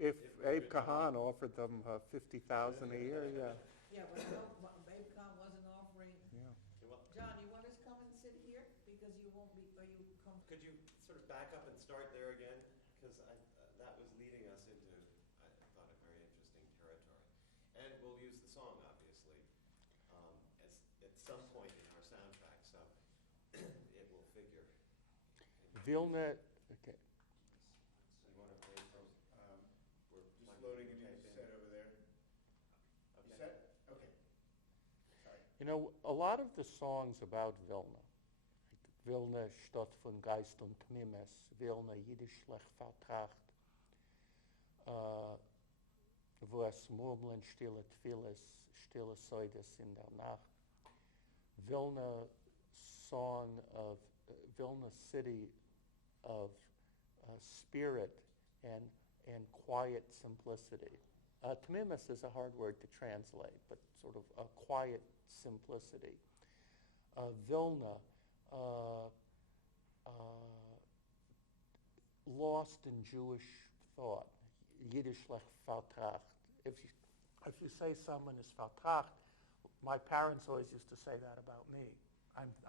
if Abe Kahan offered them 50,000 a year, yeah. Yeah, but no, Babe Con wasn't offering. Yeah. John, you want us to come and sit here? Because you won't be, or you come. Could you sort of back up and start there again? Because that was leading us into, I thought, a very interesting territory. And we'll use the song, obviously, at some point in our soundtrack, so it will figure. Vilna, okay. You want to wait for, we're Just loading a new tape in. set over there. You Okay. set? Okay. Sorry. You know, a lot of the songs about Vilna, like Vilna, Stadt von Geist und Tmimes, Vilna, Jiddischlech Vertracht, wo es murmeln stille Tfilis, stille Seudes in der Nacht, Vilna song of Vilna city of spirit and quiet simplicity. Tmimis is a hard word to translate, but sort of a quiet simplicity. Vilna, lost in Jewish thought, Jiddischlech Vertracht. If you say someone is Vertracht, my parents always used to say that about me.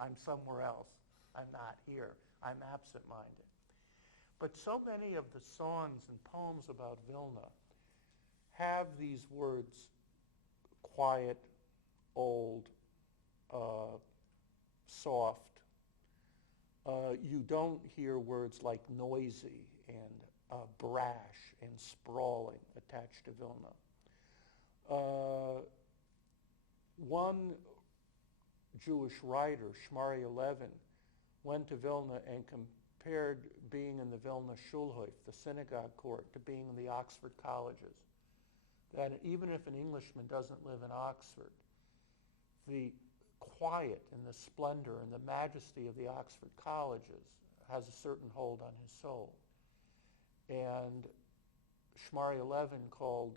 I'm somewhere else. I'm not here. I'm absent-minded. But so many of the songs and poems about Vilna have these words, quiet, old, soft. You don't hear words like noisy and brash and sprawling attached to Vilna. One Jewish writer, Shmari Levin, went to Vilna and compared being in the Vilna Schulhof, the synagogue court, to being in the Oxford colleges. That even if an Englishman doesn't live in Oxford, the quiet and the splendor and the majesty of the Oxford colleges has a certain hold on his soul. And Shmari Levin called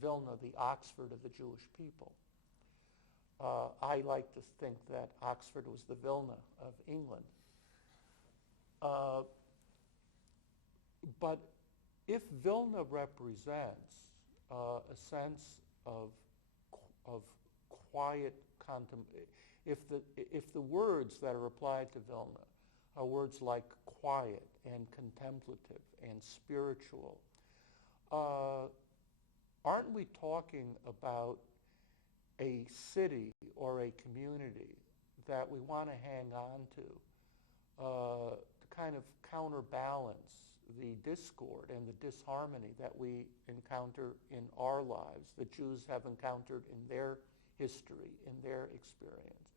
Vilna the Oxford of the Jewish people. I like to think that Oxford was the Vilna of England. But if Vilna represents a sense of quiet contemplation, if the words that are applied to Vilna are words like quiet and contemplative and spiritual, aren't we talking about a city or a community that we want to hang on to kind of counterbalance the discord and the disharmony that we encounter in our lives, that Jews have encountered in their history, in their experience?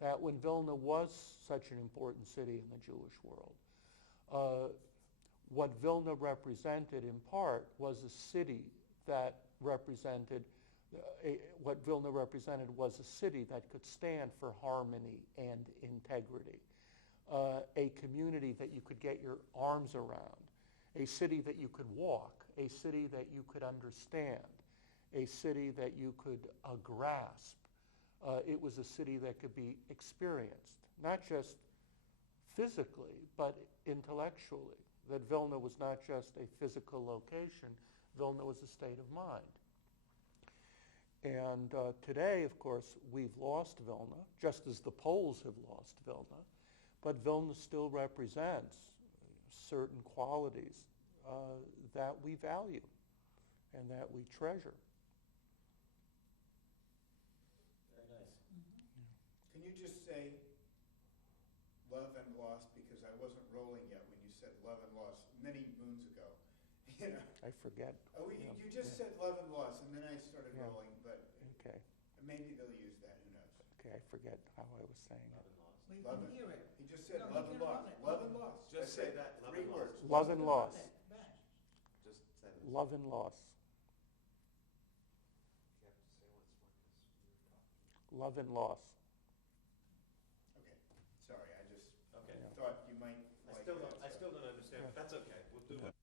That when Vilna was such an important city in the Jewish world, what Vilna represented in part was a city that represented, what Vilna represented was a city that could stand for harmony and integrity, a community that you could get your arms around, a city that you could walk, a city that you could understand, a city that you could grasp. It was a city that could be experienced, not just physically, but intellectually. That Vilna was not just a physical location, Vilna was a state of mind. And today, of course, we've lost Vilna, just as the Poles have lost Vilna, but Vilna still represents certain qualities that we value and that we treasure. Very nice. Can you just say love and lost, because I wasn't rolling yet when you said love and lost many moons ago. You know? I forget. Oh, you just said love and lost, and then I started Yeah. rolling, but Okay. maybe they'll use that, who knows? Okay, I forget how I was saying Love it. and lost. We Love can and- hear it. He just said No, he love and can lost. run it. Love and lost. Just That's say it. that, love Three and words. lost. Love and loss. Back. Just say this. Love and loss. You have to say once more because we were talking. Love and loss. Okay, sorry, I just Okay. Yeah. thought you might I like still that. don't, I so- still don't understand, but that's okay. We'll do it.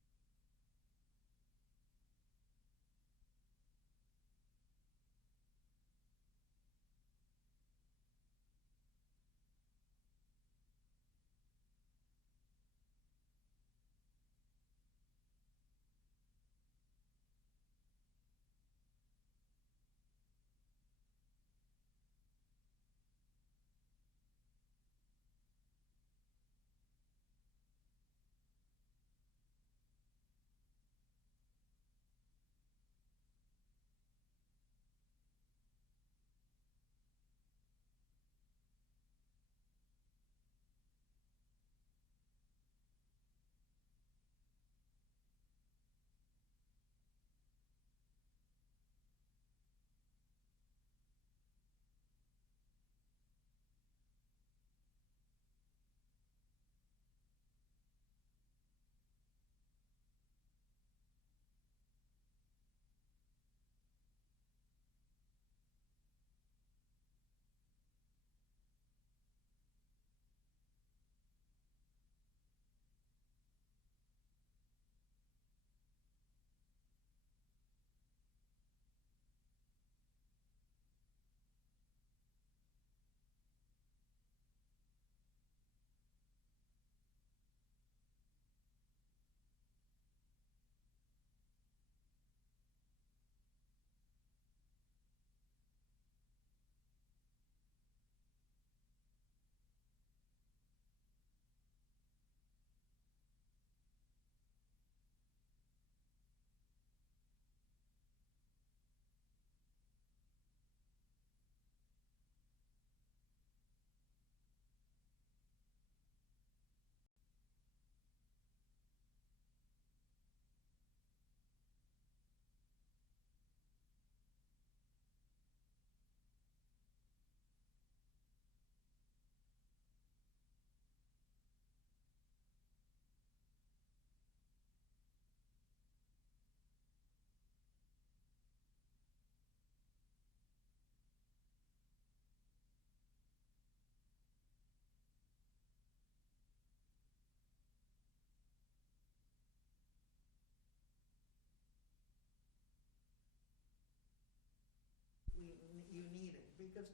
because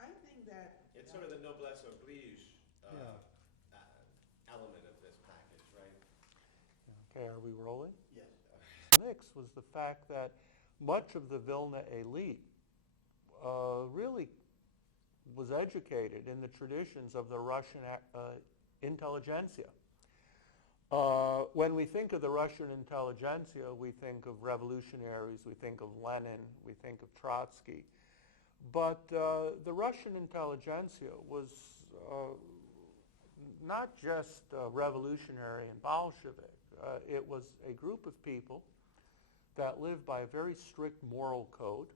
I think that. It's sort of the noblesse oblige Yeah. element of this package, right? Okay, are we rolling? Yes. Mix was the fact that much of the Vilna elite really was educated in the traditions of the Russian intelligentsia. When we think of the Russian intelligentsia, we think of revolutionaries, we think of Lenin, we think of Trotsky. But the Russian intelligentsia was not just revolutionary and Bolshevik. It was a group of people that lived by a very strict moral code,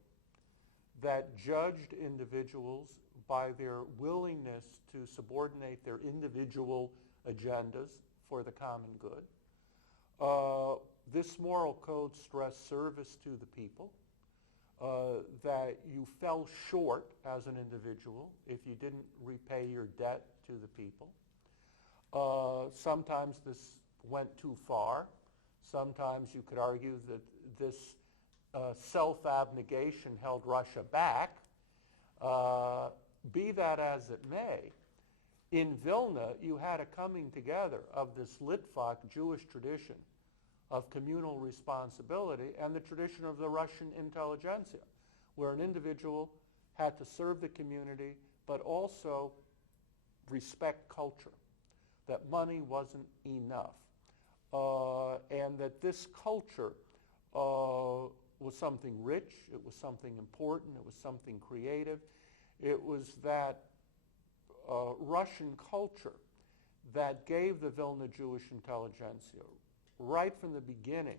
that judged individuals by their willingness to subordinate their individual agendas for the common good. This moral code stressed service to the people, that you fell short as an individual if you didn't repay your debt to the people. Sometimes this went too far. Sometimes you could argue that this self-abnegation held Russia back. Be that as it may, in Vilna you had a coming together of this Litvak Jewish tradition of communal responsibility and the tradition of the Russian intelligentsia, where an individual had to serve the community but also respect culture, that money wasn't enough, and that this culture was something rich, it was something important, it was something creative. It was that Russian culture that gave the Vilna Jewish intelligentsia, right from the beginning,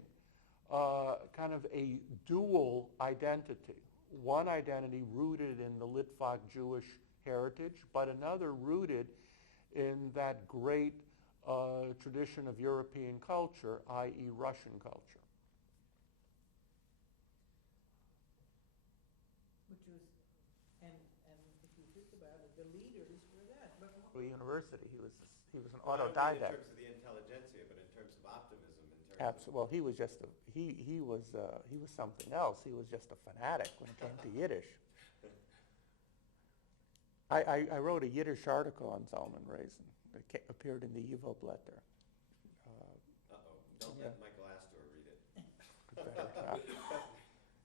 kind of a dual identity. One identity rooted in the Litvak Jewish heritage, but another rooted in that great tradition of European culture, i.e. Russian culture. Which was, and if you think about it, the leaders were that, but. University, he was an Well, I don't mean autodidact. in terms of the intelligentsia, but in terms of optimism, in terms of... Well, he was just he was something else. He was just a fanatic when it came to Yiddish. I wrote a Yiddish article on Zalman Raisin. It appeared in the Evo Blätter. Uh-oh, don't Yeah. let Michael Astor read it. Better not.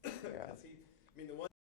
Yeah. 'Cause I mean, the one